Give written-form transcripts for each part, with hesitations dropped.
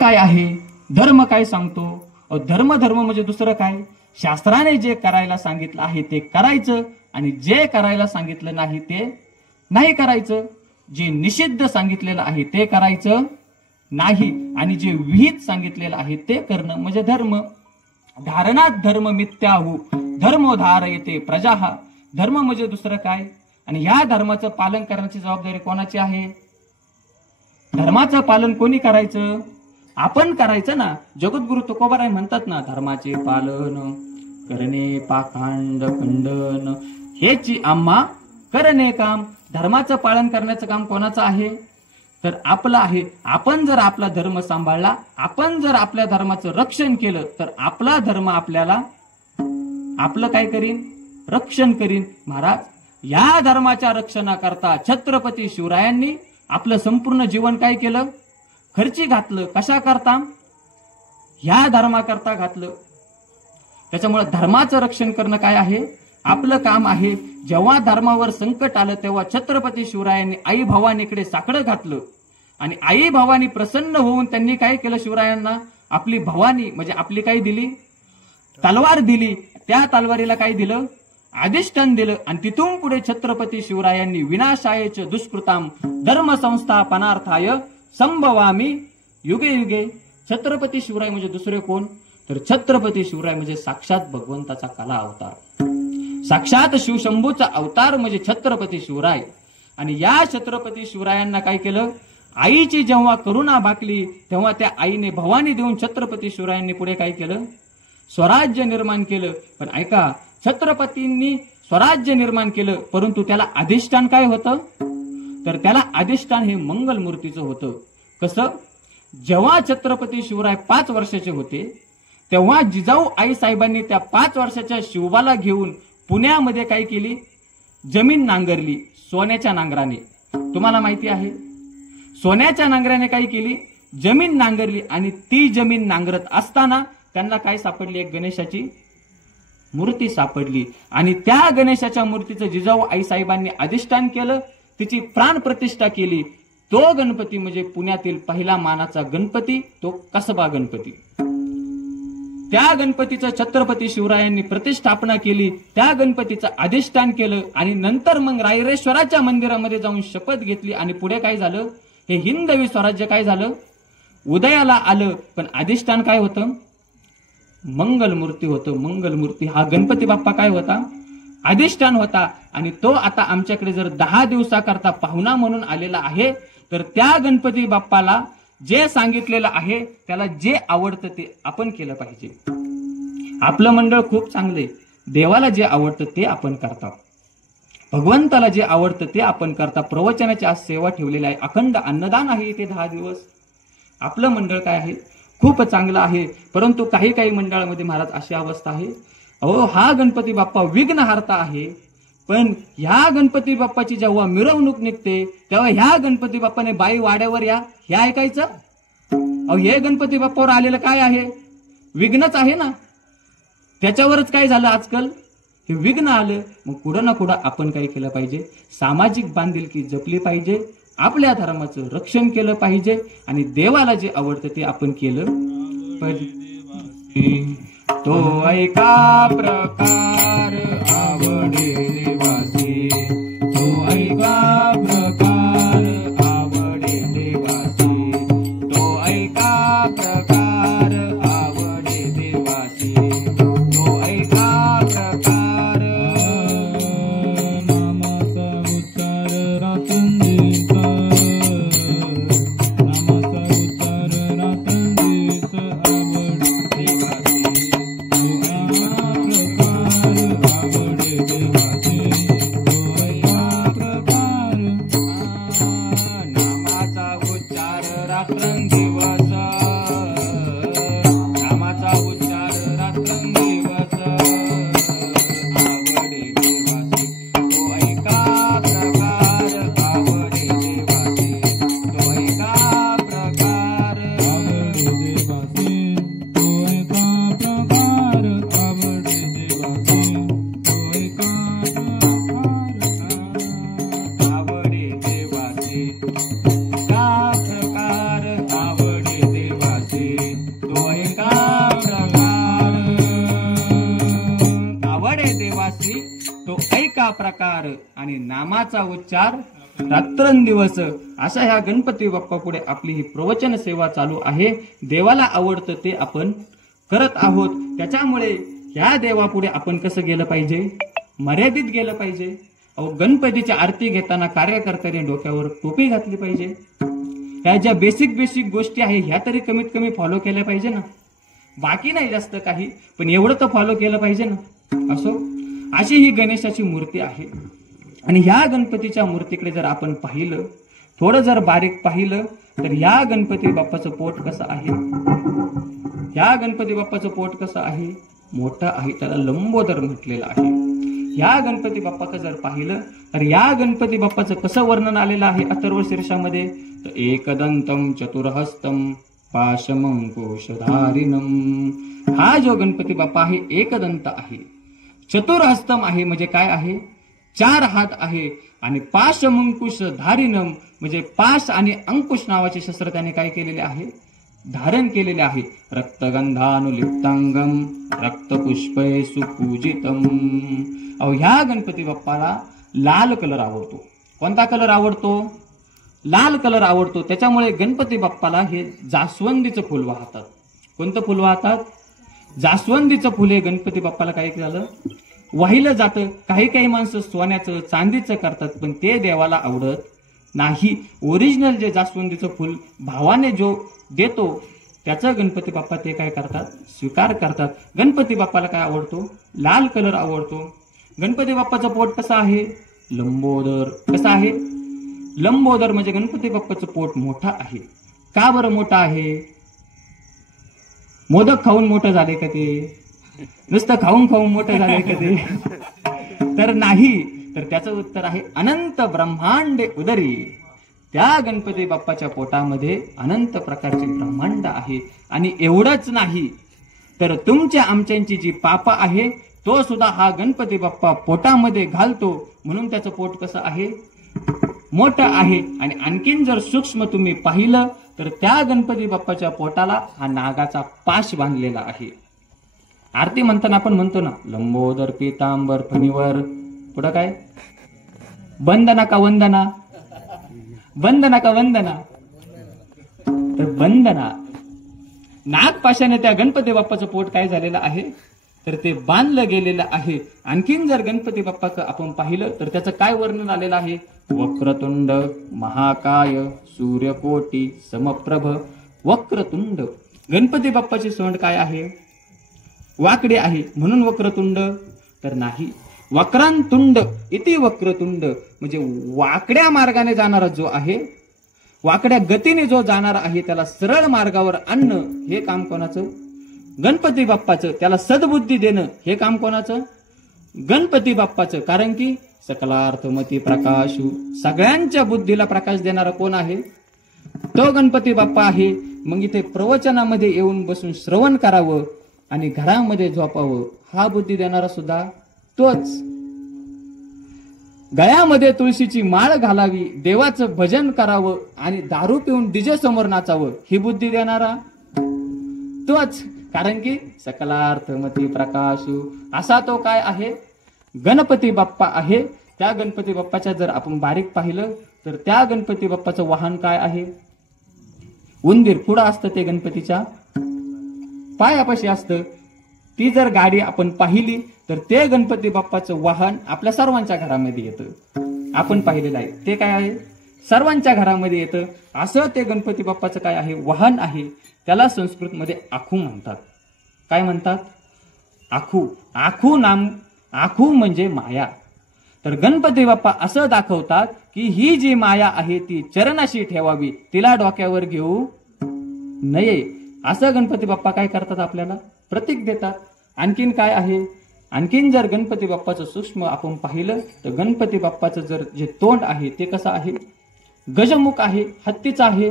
काय आहे, धर्म काय सांगतो? धर्म म्हणजे दुसरं काय? शास्त्राने जे करायला सांगितलं आहे ते करायचं आणि जे करायला सांगितलं नाही ते नाही करायचं. जे निषिद्ध सांगितलेलं आहे ते करायचं नाही आणि जे विहित सांगितलेलं आहे ते करणं म्हणजे धर्म. धारणात धर्म मिथ्याहु धर्मो धारयते प्रजाः. धर्म म्हणजे दुसरं काय? आणि या धर्माचं पालन करण्याची जबाबदारी कोणाची आहे? धर्माचं पालन कोणी करायचं? आपण करायचं ना. जगद्गुरु तुकोबाराय म्हणतात ना, धर्माचे पालन करणे पाखंड खंडन हेची आम्हा करणे काम. धर्माचं पालन करण्याचं काम कोणाचं आहे? तर आपलं आहे. आपण जर आपला धर्म सांभाळला, आपण जर आपल्या धर्माचं रक्षण केलं तर आपला धर्म आपल्याला आपलं काय करीन? रक्षण करीन. महाराज, या धर्माच्या रक्षणाकरता छत्रपती शिवरायांनी आपलं संपूर्ण जीवन काय केलं? खर्ची घातलं. कशा करता? ह्या धर्माकरता घातलं. त्याच्यामुळे धर्माचं रक्षण करणं काय आहे? आपलं काम आहे. जेव्हा धर्मावर संकट आलं तेव्हा छत्रपती शिवरायांनी आई भवानीकडे साकडं घातलं आणि आई भवानी प्रसन्न होऊन त्यांनी काय केलं? शिवरायांना आपली भवानी म्हणजे आपली काय दिली? तलवार दिली. त्या तलवारीला काय दिलं? अधिष्ठान दिलं. आणि तिथून पुढे छत्रपती शिवरायांनी विनाशायच दुष्कृताम धर्म संस्थापनार्थाय संभवामी युगे युगे. छत्रपती शिवराय म्हणजे दुसरे कोण? तर छत्रपती शिवराय म्हणजे साक्षात भगवंताचा कला अवतार, साक्षात शिवशंभूचा अवतार म्हणजे छत्रपती शिवराय. आणि या छत्रपती शिवरायांना काय केलं? आईची जेव्हा करुणा भाकली तेव्हा त्या आईने भवानी देऊन छत्रपती शिवरायांनी पुढे काय केलं? स्वराज्य निर्माण केलं. पण ऐका, छत्रपतींनी स्वराज्य निर्माण केलं परंतु त्याला अधिष्ठान काय होतं? तर त्याला अधिष्ठान हे मंगलमूर्तीचं होतं. कसं? जेव्हा छत्रपती शिवराय 5 वर्षाचे होते तेव्हा जिजाऊ आई साहेबांनी त्या 5 वर्षाच्या शिवबाला घेऊन पुण्यामध्ये काय केली? जमीन नांगरली सोन्याच्या नांगराने. तुम्हाला माहिती आहे, सोन्याच्या नांगराने काय केली? जमीन नांगरली. आणि ती जमीन नांगरत असताना त्यांना काय सापडली? एक गणेशाची मूर्ती सापडली. आणि त्या गणेशाच्या मूर्तीचं जिजाऊ आई साहेबांनी अधिष्ठान केलं, तिची प्राण प्रतिष्ठा केली. तो गणपती म्हणजे पुण्यातील पहिला मानाचा गणपती, तो कसबा गणपती. त्या गणपतीचं छत्रपती शिवरायांनी प्रतिष्ठापना केली, त्या गणपतीचं अधिष्ठान केलं आणि नंतर मग रायरेश्वराच्या मंदिरामध्ये जाऊन शपथ घेतली. आणि पुढे काय झालं? हे हिंदवी स्वराज्य काय झालं? उदयाला आलं. पण अधिष्ठान काय होतं? मंगलमूर्ती होतं. मंगलमूर्ती हा गणपती बाप्पा काय होता? अधिष्ठान होता. आणि तो आता आमच्याकडे जर 10 दिवसाकरता पाहुणा म्हणून आलेला आहे तर त्या गणपती बाप्पाला जे सांगितलेलं आहे त्याला जे आवडतं ते आपण केलं पाहिजे. आपलं मंडळ खूप चांगले, देवाला जे आवडतं ते आपण करता, भगवंताला जे आवडतं ते आपण करता. प्रवचनाची आज सेवा ठेवलेली आहे, अखंड अन्नदान आहे इथे 10 दिवस. आपलं मंडळ काय आहे? खूप चांगलं आहे. परंतु काही काही मंडळामध्ये महाराज अशी अवस्था आहे, अहो हा गणपती बाप्पा विघ्नहर्ता आहे, पण ह्या गणपती बाप्पाची जेव्हा मिरवणूक निघते तेव्हा ह्या गणपती बाप्पाने बाई वाड्यावर या हे ऐकायचं. अहो हे गणपती बाप्पावर आलेलं काय आहे? विघ्नच आहे ना. त्याच्यावरच काय झालं आजकाल? हे विघ्न आलं. मग कुठं ना कुठं आपण काय केलं पाहिजे? सामाजिक बांधिलकी जपली पाहिजे, आपल्या धर्माचं रक्षण केलं पाहिजे आणि देवाला जे आवडतं ते आपण केलं पाहिजे. तो ऐका प्रकार आवडे देवासी, तो ऐका प्रकार आवडे देवासी, तो ऐका प्रकार आवडे देवासी, तो ऐका प्रकार. नामाचा उच्चार रात्रंदिवस, नामाचा उच्चार रात्रंदिवस आवडे देवासी, आवडे देवासी. प्रकार आणि नामाचा उच्चार रात्रंदिवस अशा ह्या गणपती बाप्पा पुढे आपली ही प्रवचन सेवा चालू आहे. देवाला आवडतं ते आपण करत आहोत. त्याच्यामुळे ह्या देवापुढे आपण कसं गेलं पाहिजे? मर्यादित गेलं पाहिजे. अहो, गणपतीची आरती घेताना कार्यकर्त्याने डोक्यावर टोपी घातली पाहिजे. ह्या ज्या बेसिक गोष्टी आहे ह्या तरी कमीत कमी फॉलो केल्या पाहिजे ना. बाकी नाही जास्त काही, पण एवढं तर फॉलो केलं पाहिजे ना. असो, अशी ही गणेशाची मूर्ती आहे. आणि ह्या गणपतीच्या मूर्तीकडे जर आपण पाहिलं, थोडं जर बारीक पाहिलं, तर ह्या गणपती बाप्पाचं पोट कसं आहे? ह्या गणपती बाप्पाचं पोट कसं आहे? मोठं आहे. त्याला लंबोदर म्हटलेलं आहे. ह्या गणपती बाप्पाचं जर पाहिलं तर या गणपती बाप्पाचं कसं वर्णन आलेलं आहे अथर्व शीर्षामध्ये? तर एकदंतम चतुर्हस्तम पाशमंकुशधारिणम. हा जो गणपती बाप्पा आहे एकदंत आहे, चतुर्हस्तम आहे म्हणजे काय आहे? 4 हात आहे. आणि पाशमंकुशधारिणम म्हणजे पाश आणि अंकुश नावाचे शस्त्र त्याने काय केलेले आहे? धारण केलेले आहे. रक्तगंधानुलिप्तांगम रक्तपुष्पे सुपूजितम. अहो, ह्या गणपती बाप्पाला लाल कलर आवडतो. कोणता कलर आवडतो? लाल कलर आवडतो. त्याच्यामुळे गणपती बाप्पाला हे जास्वंदीचं फुल वाहतात. कोणतं फुल वाहतात? जास्वंदीचं फुल हे गणपती बाप्पाला काय झालं? वाहिलं जातं. काही माणसं सोन्याचं चांदीचं करतात, पण ते देवाला आवडत नाही. ओरिजिनल जे जास्वंदीचं फुल भावाने जो देतो त्याचं गणपती बाप्पा ते काय करतात? स्वीकार करतात. गणपती बाप्पाला काय आवडतो? लाल कलर आवडतो. गणपती बाप्पाचं पोट कसं आहे? लंबोदर. कसं आहे? लंबोदर म्हणजे गणपती बाप्पाचं पोट मोठं आहे. का बरं मोठं आहे? मोदक खाऊन मोठं झाले का ते? नुसतं खाऊन मोठं झाले का ते? तर नाही. तर त्याचं उत्तर आहे अनंत ब्रह्मांड उदरी. त्या गणपती बाप्पाच्या पोटामध्ये अनंत प्रकारचे ब्रह्मांड आहे. आणि एवढंच नाही, तर तुमच्या आमच्यांची जी पाप आहे तो सुद्धा हा गणपती बाप्पा पोटामध्ये घालतो. म्हणून त्याचं पोट कसं आहे? मोठं आहे. आणि आणखीन जर सूक्ष्म तुम्ही पाहिलं तर त्या गणपती बाप्पाच्या पोटाला हा नागाचा पाश बांधलेला आहे. आरती म्हणताना आपण म्हणतो ना, लंबोदर पीतांबर फणीवर. पुढं काय? बंदना का वंदना? वंदना का वंदना? तर वंदना. नागपाशाने त्या गणपती बाप्पाचं पोट काय झालेलं आहे? तर ते बांधलं गेलेलं आहे. आणखीन जर गणपती बाप्पाचं आपण पाहिलं तर त्याचं काय वर्णन आलेलं आहे? वक्रतुंड महाकाय सूर्यकोटी समप्रभ. वक्रतुंड. गणपती बाप्पाची सोंड काय आहे? वाकडे आहे, म्हणून वक्रतुंड. तर नाही, वक्रांतुंड इति वक्रतुंड म्हणजे वाकड्या मार्गाने जाणारा जो आहे, वाकड्या गतीने जो जाणारा आहे, त्याला सरळ मार्गावर आणणं हे काम कोणाचं? गणपती बाप्पाचं. त्याला सद्बुद्धी देणं हे काम कोणाचं? गणपती बाप्पाचं. कारण की सकलार्थमती प्रकाशू, सगळ्यांच्या बुद्धीला प्रकाश देणारा कोण आहे? तो गणपती बाप्पा आहे. मग इथे प्रवचनामध्ये येऊन बसून श्रवण करावं आणि घरामध्ये झोपावं हा बुद्धी देणारा सुद्धा तोच. गळ्यामध्ये तुळशीची माळ घालावी, देवाचं भजन करावं आणि दारू पिऊन डीजे समोर नाचावं ही बुद्धी देणारा तोच. कारण की सकलार्थमती प्रकाशू असा तो काय आहे? गणपती बाप्पा आहे. त्या गणपती बाप्पाच्या जर आपण बारीक पाहिलं तर त्या गणपती बाप्पाचं वाहन काय आहे? उंदीर. पुढं असतं ते गणपतीच्या पायापाशी असतं. ती जर गाडी आपण पाहिली तर ते गणपती बाप्पाचं वाहन आपल्या सर्वांच्या घरामध्ये येतं. आपण पाहिलेलं आहे ते काय आहे? सर्वांच्या घरामध्ये येतं. असं ते गणपती बाप्पाचं काय आहे? वाहन आहे. त्याला संस्कृतमध्ये आखू म्हणतात. काय म्हणतात? आखू. आखू नाम, आखू म्हणजे माया. तर गणपती बाप्पा असं दाखवतात की ही जी माया आहे ती चरणाशी ठेवावी, तिला डोक्यावर घेऊ नये. असं गणपती बाप्पा काय करतात? आपल्याला प्रतीक देतात. आणखीन काय आहे? आणखीन जर गणपती बाप्पाचं सूक्ष्म आपण पाहिलं तर गणपती बाप्पाचं जर जे तोंड आहे ते कसं आहे? गजमुख आहे, हत्तीचं आहे.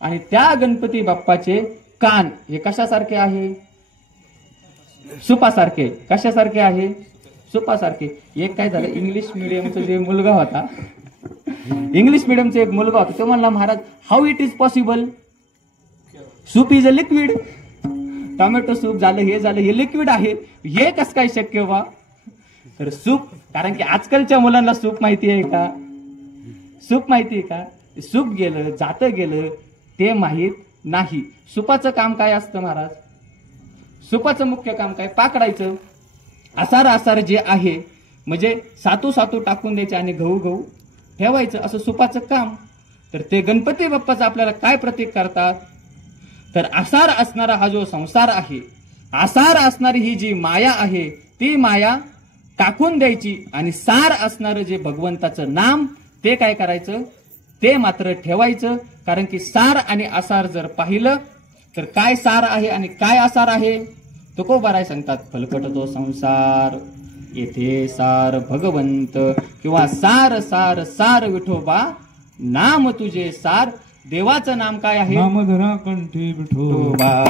आणि त्या गणपती बाप्पाचे कान हे कशासारखे आहे? सुपासारखे. कशासारखे आहे? सुपासारखे. एक काय झालं, इंग्लिश मिडियमचा जे मुलगा होता, इंग्लिश मिडियमचा एक मुलगा होता, तो म्हणला, Maharaj how it is possible? Soup is a liquid. Tomato soup झालं, हे झालं, हे लिक्विड आहे, हे कसं काय शक्य व्हा? तर सुख, कारण की आजकालच्या मुलांना सुख माहिती आहे का? सुख माहिती आहे का? सुख गेलं, जातं गेलं ते माहीत नाही. सुपाचं काम काय असतं महाराज? सुपाचं मुख्य काम काय? पाकडायचं. आसार आसार जे आहे म्हणजे सातू सातू टाकून द्यायचे आणि गहू गहू ठेवायचं, असं सुपाचं काम. तर ते गणपती बाप्पाचं आपल्याला काय प्रतीक करतात? तर आसार असणारा हा जो संसार आहे, आसार असणारी ही जी माया आहे ती माया टाकून द्यायची आणि सार असणारं जे भगवंताचं नाम ते काय करायचं? ते मात्र ठेवायचं. कारण की सार आणि आसार जर पाहिलं तर काय सार आहे आणि काय आसार आहे? तुकोबाराय सांगतात, फलकट तो संसार येथे सार भगवंत, किंवा सार सार सार विठोबा नाम तुझे सार. देवाचं नाम काय आहे? नामधरा कंठी विठोबा.